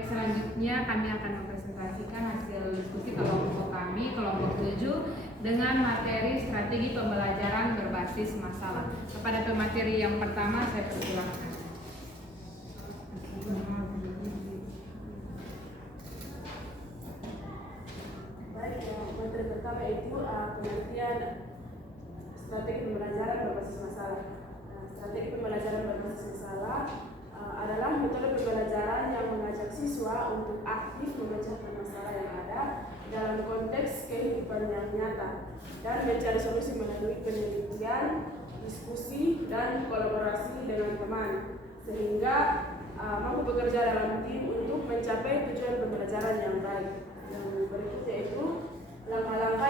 Baik, selanjutnya kami akan mempresentasikan hasil diskusi kelompok kami, kelompok 7, dengan materi strategi pembelajaran berbasis masalah. Kepada pemateri yang pertama, saya persilakan. Baik, materi pertama itu pengertian strategi pembelajaran berbasis masalah. Strategi pembelajaran berbasis masalah adalah metode pembelajaran yang mengajak siswa untuk aktif memecahkan masalah yang ada dalam konteks kehidupan yang nyata dan mencari solusi melalui penelitian, diskusi, dan kolaborasi dengan teman sehingga mampu bekerja dalam tim untuk mencapai tujuan pembelajaran yang baik. Yang berikutnya itu langkah-langkah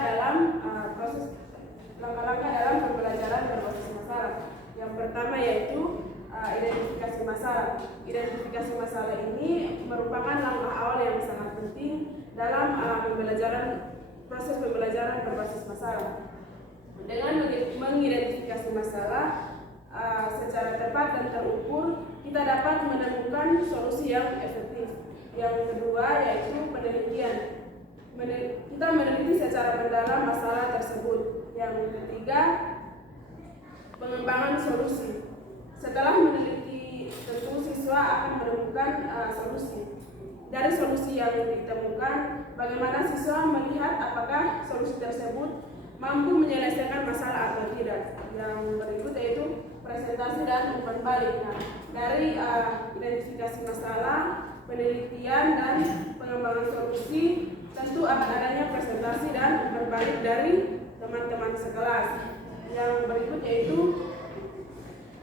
dalam pembelajaran berbasis masalah. Yang pertama yaitu identifikasi masalah. Identifikasi masalah ini merupakan langkah awal yang sangat penting dalam proses pembelajaran berbasis masalah. Dengan mengidentifikasi masalah secara tepat dan terukur, kita dapat menemukan solusi yang efektif. Yang kedua yaitu penelitian. Kita meneliti secara mendalam masalah tersebut. Yang ketiga, pengembangan solusi. Setelah meneliti, tentu siswa akan menemukan solusi. Dari solusi yang ditemukan, bagaimana siswa melihat apakah solusi tersebut mampu menyelesaikan masalah atau tidak. Yang berikut yaitu presentasi dan umpan balik. Nah, dari identifikasi masalah, penelitian, dan pengembangan solusi, tentu akan adanya presentasi dan umpan balik dari teman-teman sekelas. Yang berikut yaitu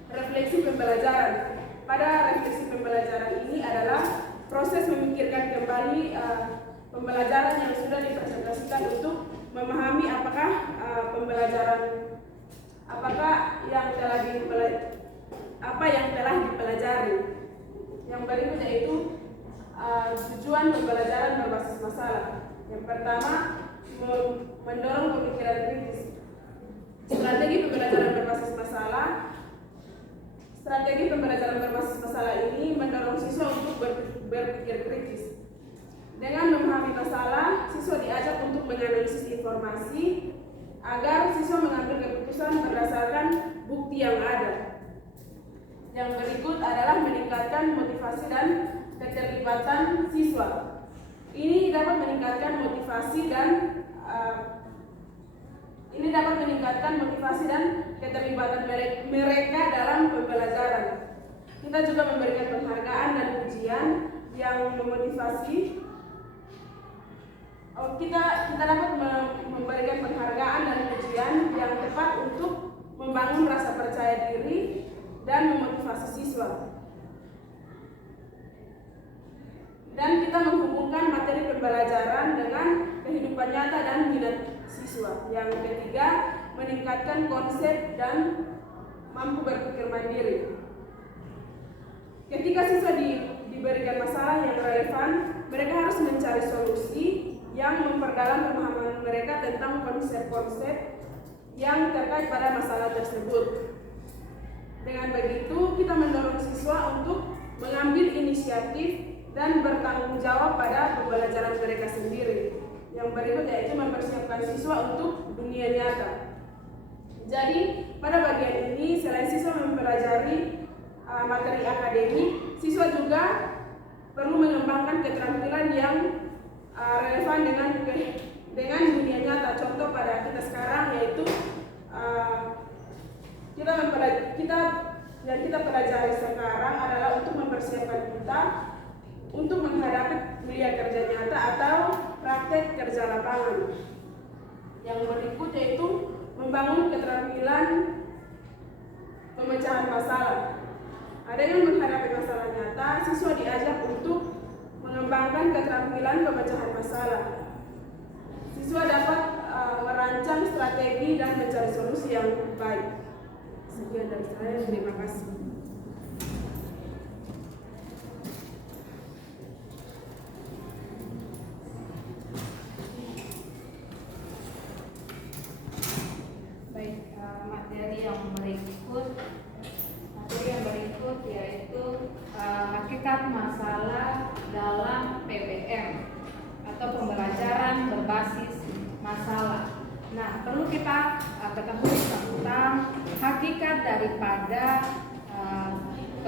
refleksi pembelajaran. Pada refleksi pembelajaran ini adalah proses memikirkan kembali pembelajaran yang sudah dipresentasikan untuk memahami apakah yang telah dipelajari. Yang berikutnya yaitu tujuan pembelajaran berbasis masalah. Yang pertama, mendorong pemikiran kritis. Strategi pembelajaran berbasis masalah ini mendorong siswa untuk berpikir kritis. Dengan memahami masalah, siswa diajak untuk menganalisis informasi agar siswa mengambil keputusan berdasarkan bukti yang ada. Yang berikut adalah meningkatkan motivasi dan keterlibatan siswa. Ini dapat meningkatkan motivasi dan keterlibatan mereka dalam pembelajaran. Kita juga memberikan penghargaan dan pujian yang memotivasi. Kita dapat memberikan penghargaan dan pujian yang tepat untuk membangun rasa percaya diri dan memotivasi siswa. Dan kita menghubungkan materi pembelajaran dengan kehidupan nyata dan minat siswa. Yang ketiga, meningkatkan konsep dan mampu berpikir mandiri. Ketika siswa diberikan masalah yang relevan, mereka harus mencari solusi yang memperdalam pemahaman mereka tentang konsep-konsep yang terkait pada masalah tersebut. Dengan begitu, kita mendorong siswa untuk mengambil inisiatif dan bertanggung jawab pada pembelajaran mereka sendiri. Yang berikut yaitu mempersiapkan siswa untuk dunia nyata. Jadi, pada bagian ini selain siswa mempelajari materi akademik, siswa juga perlu mengembangkan keterampilan yang relevan dengan dunia nyata. Contoh pada kita sekarang yaitu yang kita pelajari sekarang adalah untuk mempersiapkan kita untuk menghadapi kuliah kerja nyata atau praktek kerja lapangan. Yang berikut yaitu membangun keterampilan pemecahan masalah. Dengan menghadapi masalah nyata, siswa diajak untuk mengembangkan keterampilan pemecahan masalah. Siswa dapat merancang strategi dan mencari solusi yang baik. Sekian dari saya, terima kasih. Materi yang berikut yaitu hakikat masalah dalam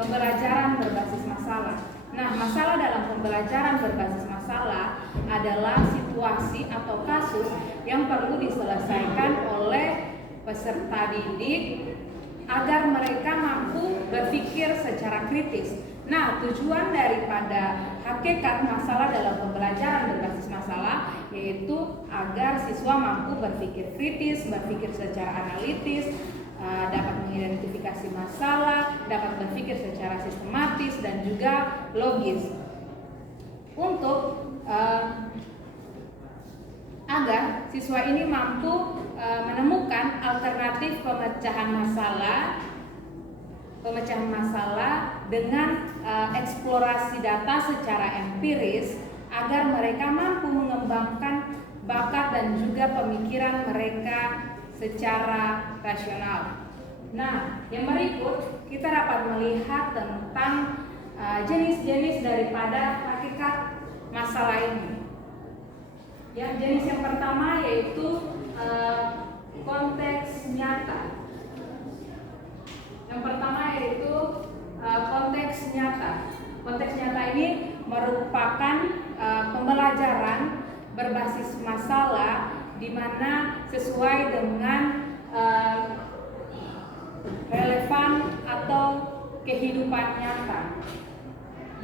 pembelajaran berbasis masalah. Nah, masalah dalam pembelajaran berbasis masalah adalah situasi atau kasus yang perlu diselesaikan oleh peserta didik agar mereka mampu berpikir secara kritis. Nah, tujuan daripada hakikat masalah dalam pembelajaran berbasis masalah yaitu agar siswa mampu berpikir kritis, berpikir secara analitis, dapat mengidentifikasi masalah, dapat berpikir secara sistematis dan juga logis. Untuk agar siswa ini mampu menemukan alternatif pemecahan masalah dengan eksplorasi data secara empiris agar mereka mampu mengembangkan bakat dan juga pemikiran mereka secara rasional. Nah, yang berikut kita dapat melihat tentang jenis-jenis daripada hakikat masalah ini. Ya, jenis yang pertama yaitu konteks nyata. Yang pertama yaitu konteks nyata. Konteks nyata ini merupakan pembelajaran berbasis masalah di mana sesuai dengan relevan atau kehidupan nyata.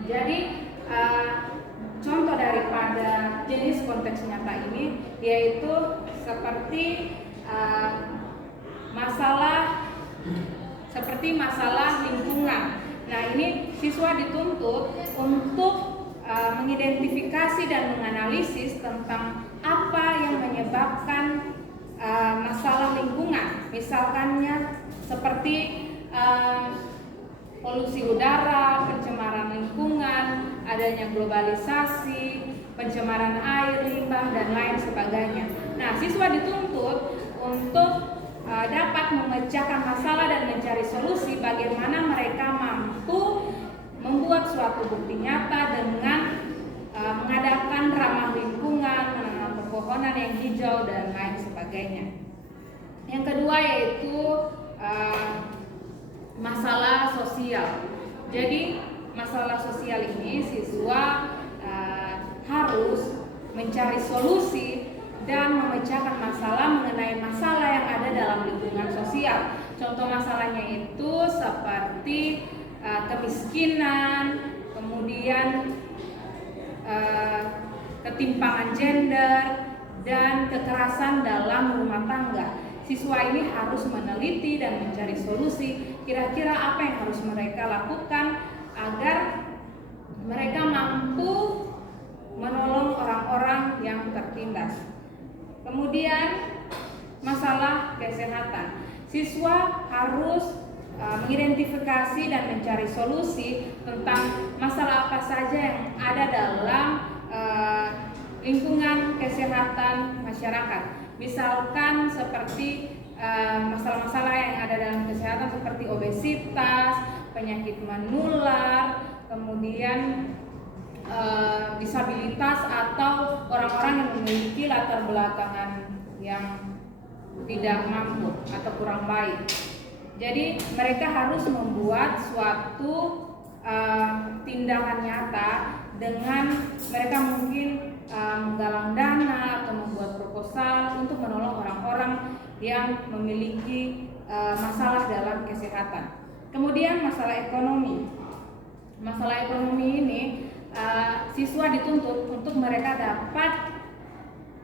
Jadi contoh daripada jenis konteks nyata ini yaitu seperti masalah lingkungan. Nah, ini siswa dituntut untuk mengidentifikasi dan menganalisis tentang apa yang menyebabkan masalah lingkungan. Misalkannya seperti polusi udara, pencemaran lingkungan, adanya globalisasi, pencemaran air, limbah, dan lain sebagainya. Nah, siswa dituntut untuk dapat memecahkan masalah dan mencari solusi bagaimana mereka mampu membuat suatu bukti nyata dengan mengadakan ramah lingkungan, menanam pepohonan yang hijau, dan lain sebagainya. Yang kedua yaitu masalah sosial. Jadi masalah sosial ini siswa harus mencari solusi dan memecahkan masalah mengenai masalah yang ada dalam lingkungan sosial. Contoh masalahnya itu seperti kemiskinan, kemudian ketimpangan gender, dan kekerasan dalam rumah tangga. Siswa ini harus meneliti dan mencari solusi kira-kira apa yang harus mereka lakukan agar mereka mampu menolong orang-orang yang tertindas. Kemudian masalah kesehatan. Siswa harus mengidentifikasi dan mencari solusi tentang masalah apa saja yang ada dalam lingkungan kesehatan masyarakat. Misalkan seperti masalah-masalah yang ada dalam kesehatan seperti obesitas, penyakit menular, kemudian disabilitas atau orang-orang yang memiliki latar belakangan yang tidak mampu atau kurang baik. Jadi mereka harus membuat suatu tindakan nyata dengan mereka mungkin menggalang dana atau membuat proposal untuk menolong orang-orang yang memiliki masalah dalam kesehatan. Kemudian masalah ekonomi. Masalah ekonomi ini siswa dituntut untuk mereka dapat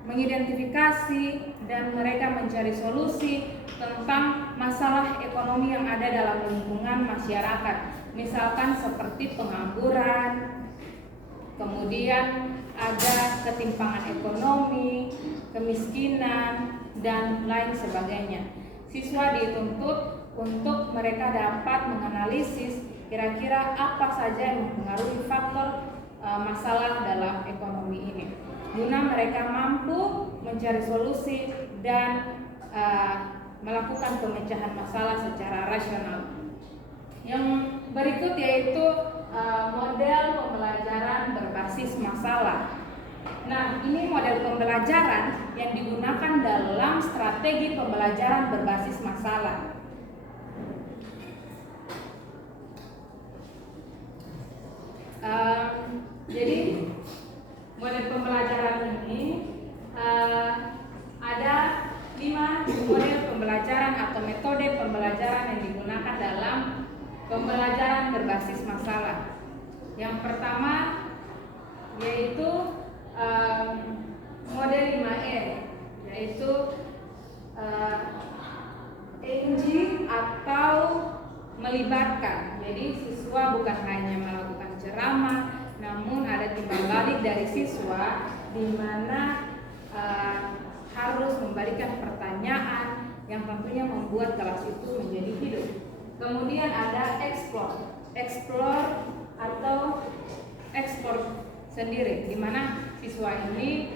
mengidentifikasi dan mereka mencari solusi tentang masalah ekonomi yang ada dalam lingkungan masyarakat. Misalkan seperti pengangguran, kemudian ada ketimpangan ekonomi, kemiskinan, dan lain sebagainya. Siswa dituntut untuk mereka dapat menganalisis kira-kira apa saja yang mempengaruhi faktor masalah dalam ekonomi ini, guna mereka mampu mencari solusi dan melakukan pemecahan masalah secara rasional. Yang berikut yaitu model pembelajaran berbasis masalah. Nah, ini model pembelajaran yang digunakan dalam strategi pembelajaran berbasis masalah. pembelajaran ini ada 5 model pembelajaran atau metode pembelajaran yang digunakan dalam pembelajaran berbasis masalah. Yang pertama yaitu model 5E, yaitu engage atau melibatkan. Jadi siswa bukan hanya melakukan ceramah, namun ada timbal balik dari siswa di mana harus memberikan pertanyaan yang tentunya membuat kelas itu menjadi hidup. Kemudian ada explore atau explore sendiri, di mana siswa ini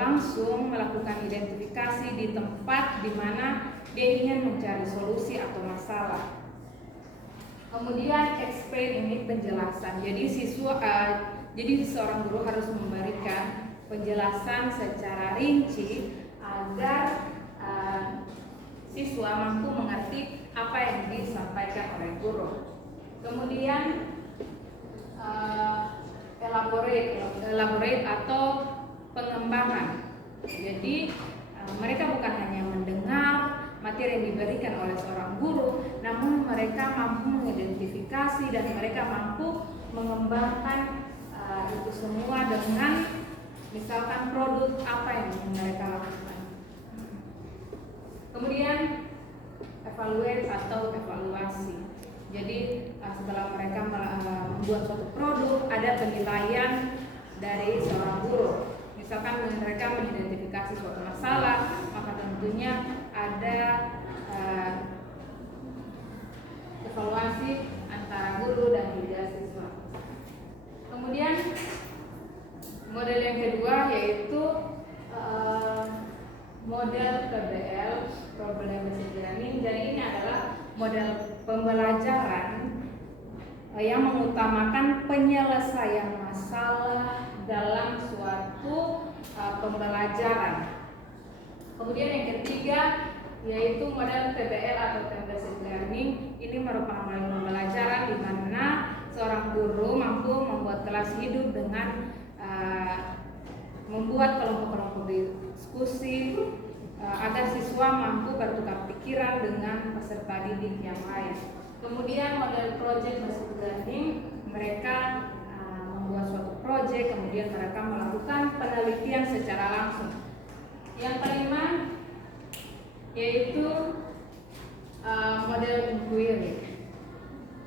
langsung melakukan identifikasi di tempat di mana dia ingin mencari solusi atau masalah. Kemudian explain ini penjelasan. Jadi seorang guru harus memberikan penjelasan secara rinci agar siswa mampu mengerti apa yang disampaikan oleh guru. Kemudian elaborate atau pengembangan. Jadi mereka bukan hanya mendengar materi yang diberikan oleh seorang guru, namun mereka mampu mengidentifikasi dan mereka mampu mengembangkan itu semua dengan misalkan produk apa yang mereka lakukan. Kemudian evaluate atau evaluasi. Jadi setelah mereka membuat suatu produk, ada penilaian dari seorang guru. Misalkan mereka mengidentifikasi suatu masalah, maka tentunya ada evaluasi antara guru dan juga siswa. Kemudian model yang kedua yaitu model PBL, Problem Based Learning. Jadi ini adalah model pembelajaran yang mengutamakan penyelesaian masalah dalam suatu pembelajaran. Kemudian yang ketiga yaitu model TBL atau Time Based Learning. Ini merupakan model pembelajaran di mana seorang guru mampu membuat kelas hidup dengan membuat kelompok-kelompok diskusi agar siswa mampu bertukar pikiran dengan peserta didik yang lain. Kemudian model project based learning, mereka membuat suatu project, kemudian mereka melakukan penelitian secara langsung. Yang kelima yaitu model inquiry.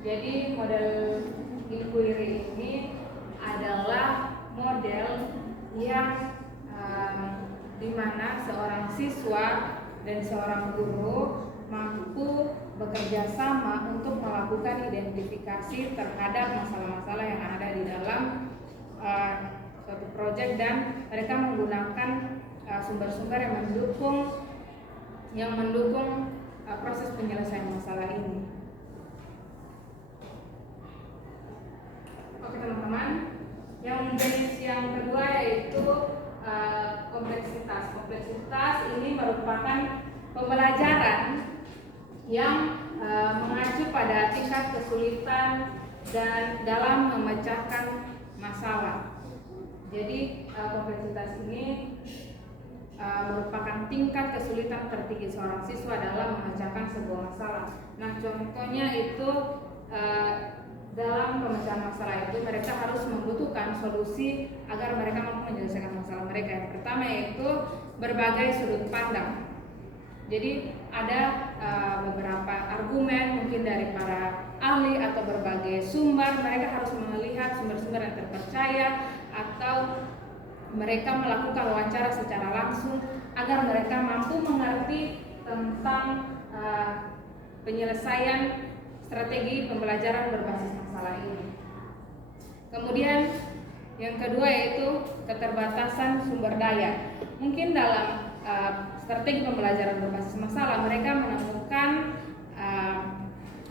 Jadi model inquiry ini adalah model yang di mana seorang siswa dan seorang guru mampu bekerja sama untuk melakukan identifikasi terhadap masalah-masalah yang ada di dalam suatu proyek, dan mereka menggunakan sumber-sumber yang mendukung proses penyelesaian masalah ini. Oke teman-teman, yang jenis yang kedua yaitu kompleksitas. Kompleksitas ini merupakan pembelajaran yang mengacu pada tingkat kesulitan dan dalam memecahkan masalah. Jadi kompleksitas ini merupakan tingkat kesulitan tertinggi seorang siswa dalam memecahkan sebuah masalah. Nah, contohnya itu dalam pemecahan masalah itu mereka harus membutuhkan solusi agar mereka mampu menyelesaikan masalah mereka. Yang pertama yaitu berbagai sudut pandang. Jadi ada beberapa argumen mungkin dari para ahli atau berbagai sumber. Mereka harus melihat sumber-sumber yang terpercaya atau mereka melakukan wawancara secara langsung agar mereka mampu mengerti tentang penyelesaian strategi pembelajaran berbasis masalah ini. Kemudian yang kedua yaitu keterbatasan sumber daya. Mungkin dalam strategi pembelajaran berbasis masalah mereka menemukan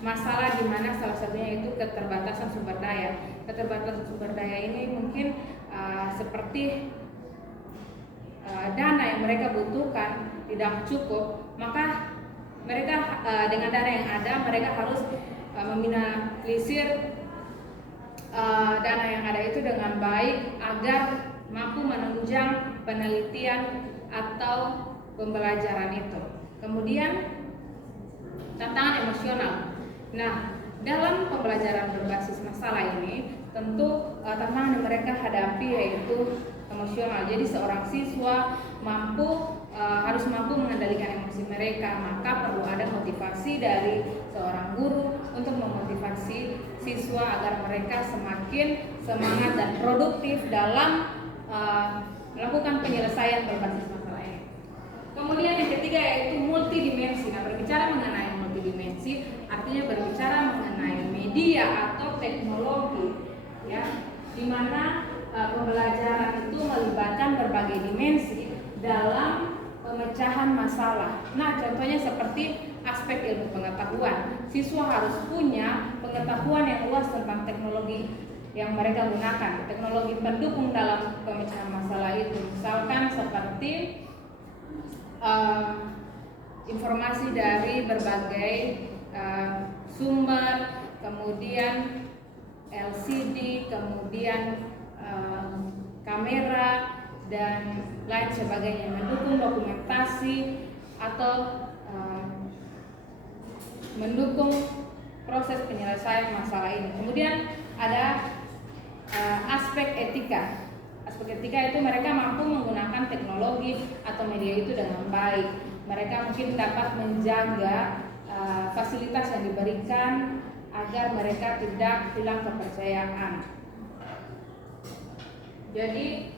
masalah di mana salah satunya itu keterbatasan sumber daya. Keterbatasan sumber daya ini mungkin seperti dana yang mereka butuhkan tidak cukup, maka mereka dengan dana yang ada mereka harus meminimalisir dana yang ada itu dengan baik agar mampu menunjang penelitian atau pembelajaran itu. Kemudian tantangan emosional. Nah, dalam pembelajaran berbasis masalah ini tentu tantangan yang mereka hadapi yaitu emosional. Jadi seorang siswa harus mampu mengendalikan emosi mereka, maka perlu ada motivasi dari seorang guru untuk memotivasi siswa agar mereka semakin semangat dan produktif dalam melakukan penyelesaian berbasis masalah ini. Kemudian yang ketiga yaitu multidimensi. Nah, berbicara mengenai multidimensi artinya berbicara mengenai media atau teknologi, ya, di mana pembelajaran itu melibatkan berbagai dimensi dalam pemecahan masalah. Nah, contohnya seperti aspek ilmu pengetahuan. Siswa harus punya pengetahuan yang luas tentang teknologi yang mereka gunakan, teknologi pendukung dalam pemecahan masalah itu. Misalkan seperti informasi dari berbagai sumber, kemudian LCD, kemudian kamera dan lain sebagainya, mendukung dokumentasi atau mendukung proses penyelesaian masalah ini. Kemudian ada aspek etika. Aspek etika itu mereka mampu menggunakan teknologi atau media itu dengan baik. Mereka mungkin dapat menjaga fasilitas yang diberikan agar mereka tidak hilang kepercayaan. Jadi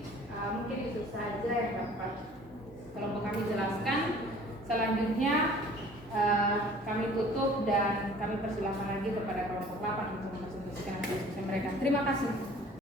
mungkin itu saja yang dapat kelompok kami jelaskan. Selanjutnya kami tutup dan kami persilahkan lagi kepada kelompok 8 untuk mempresentasikan hasil diskusi mereka. Terima kasih.